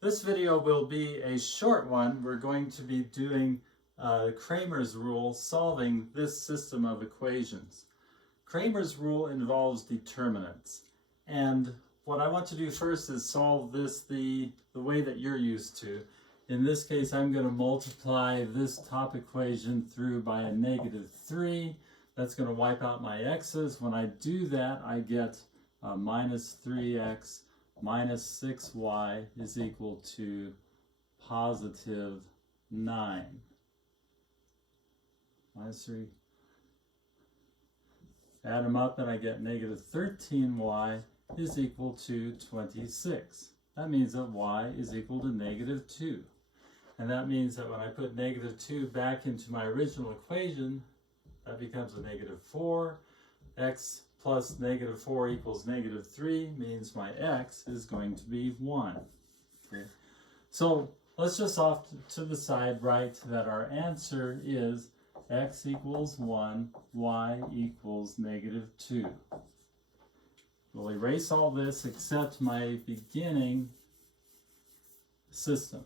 This video will be a short one. We're going to be doing Cramer's rule, solving this system of equations. Cramer's rule involves determinants. And what I want to do first is solve this the way that you're used to. In this case, I'm going to multiply this top equation through by a -3. That's going to wipe out my x's. When I do that, I get minus 3x minus 6y is equal to positive 9. Minus 3. Add them up and I get negative 13y is equal to 26. That means that y is equal to negative 2. And that means that when I put negative 2 back into my original equation, that becomes a negative 4. X plus negative 4 equals negative 3 means my x is going to be 1. Okay. So let's just off to the side write that our answer is x equals 1, y equals negative 2. We'll erase all this except my beginning system.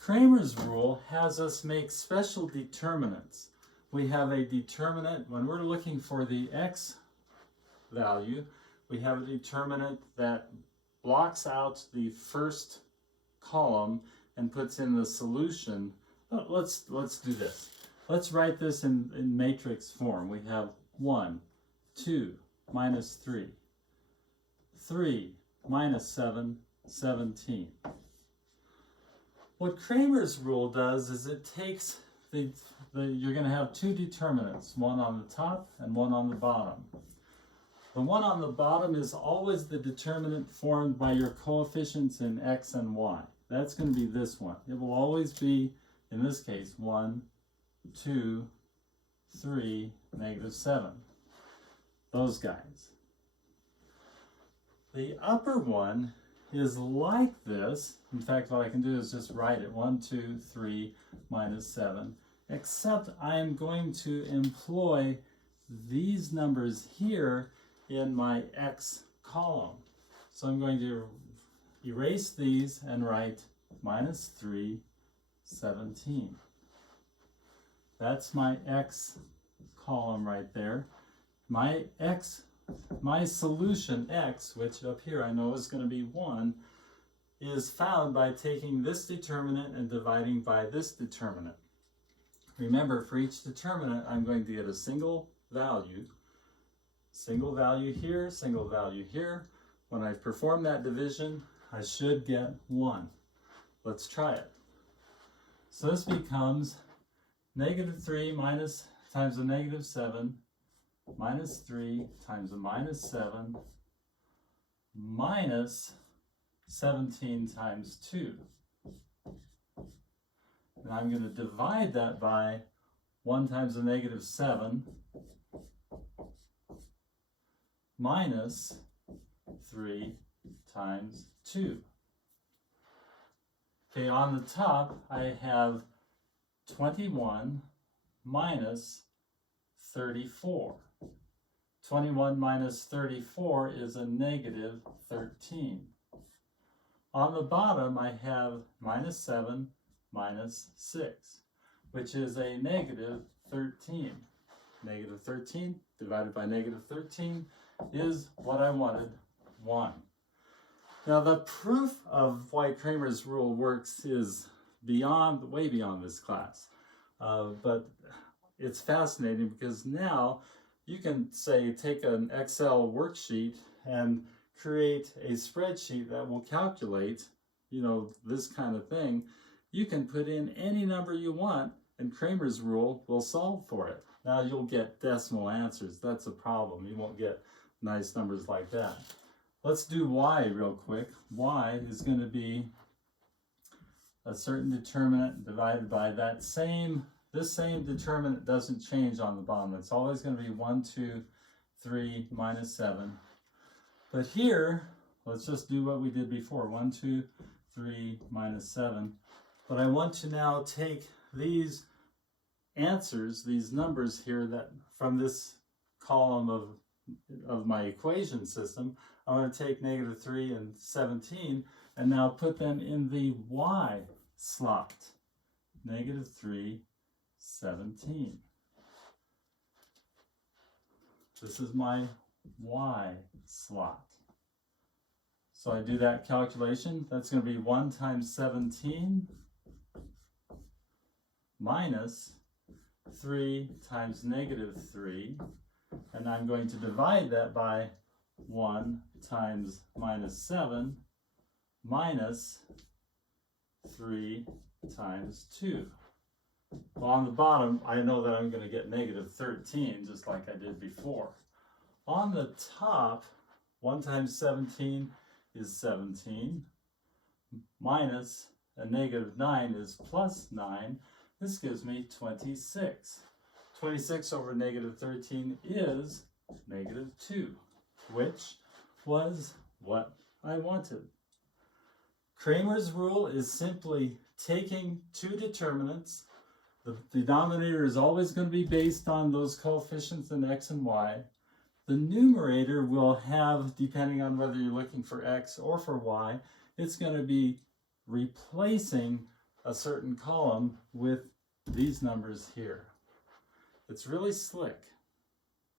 Cramer's rule has us make special determinants. We have a determinant, when we're looking for the x value, we have a determinant that blocks out the first column and puts in the solution. Let's do this. Let's write this in matrix form. We have 1, 2, minus 3, 3, minus 7, 17. What Cramer's rule does is it takes you're going to have two determinants, one on the top and one on the bottom. The one on the bottom is always the determinant formed by your coefficients in x and y. That's going to be this one. It will always be, in this case, 1, 2, 3, negative 7. Those guys. The upper one is like this. In fact, what I can do is just write it 1, 2, 3, minus 7. Except I am going to employ these numbers here in my x column. So I'm going to erase these and write minus 3, 17. That's my x column right there. My solution x, which up here I know is going to be 1, is found by taking this determinant and dividing by this determinant. Remember, for each determinant, I'm going to get a single value here, single value here. When I perform that division, I should get 1. Let's try it. So this becomes negative 3 times a negative 7, minus 3 times a minus 7, minus 17 times 2. And I'm going to divide that by 1 times a negative 7 minus 3 times 2. Okay, on the top I have 21 minus 34. 21 minus 34 is a negative 13. On the bottom I have minus 7 minus 6, which is a negative 13. Negative 13 divided by negative 13 is what I wanted, 1. Now the proof of why Cramer's rule works is way beyond this class. But it's fascinating because now you can take an Excel worksheet and create a spreadsheet that will calculate, this kind of thing. You can put in any number you want and Cramer's rule will solve for it. Now you'll get decimal answers. That's a problem. You won't get nice numbers like that. Let's do y real quick. Y is going to be a certain determinant divided by this same determinant doesn't change on the bottom. It's always going to be 1, 2, 3, minus 7. But here, let's just do what we did before. 1, 2, 3, minus 7. But I want to now take these answers, these numbers here that from this column of of my equation system, I'm going to take negative 3 and 17 and now put them in the y slot. Negative 3, 17. This is my y slot. So I do that calculation. That's going to be 1 times 17 minus 3 times negative 3. And I'm going to divide that by 1 times minus 7 minus 3 times 2. Well, on the bottom, I know that I'm going to get negative 13, just like I did before. On the top, 1 times 17 is 17, minus a negative 9 is plus 9. This gives me 26. 26 over negative 13 is negative 2, which was what I wanted. Cramer's rule is simply taking two determinants. The denominator is always going to be based on those coefficients in x and y. The numerator will have, depending on whether you're looking for x or for y, it's going to be replacing a certain column with these numbers here. It's really slick.